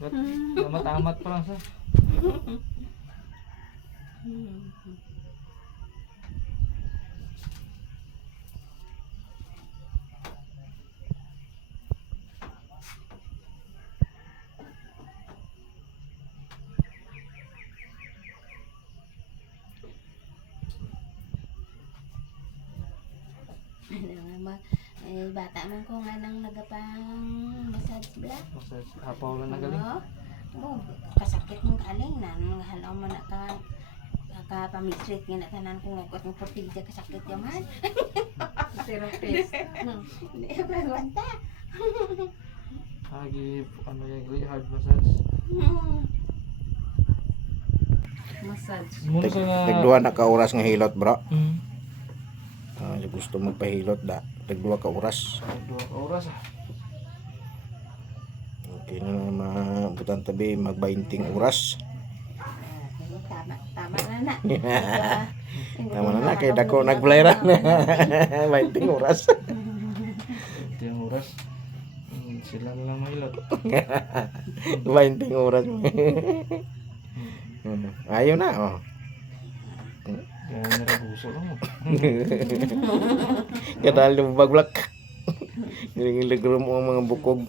Ba't tamat-tamat pa lang sa. Bata man ko nga nang nagapang massage bla. Massage. Apaw lang nagaling. Oo. Kasakit mong galing na. Halaw mo na ka pamistrit nga na tanan kung nagkot ng portilya kasakit yaman. Therapist. Hindi ba wanta? Agi, ano yung hard massage. Massage. Muna sa nga... Tagduha na ka oras nga hilot, bro. Hmm. Gusto magpahilot da. Tagduha ka oras. 2 oras ah. Okay na mabutan tabi mag-20 oras. Tama na na. Tama na kay dako nagplayran. 20 oras. 20 oras. Sila lang mahilot. 20 oras. Ayaw na, oh. Kaya narabuso lang mo. Kadal baglak. Ngiling mo ang mga bukog.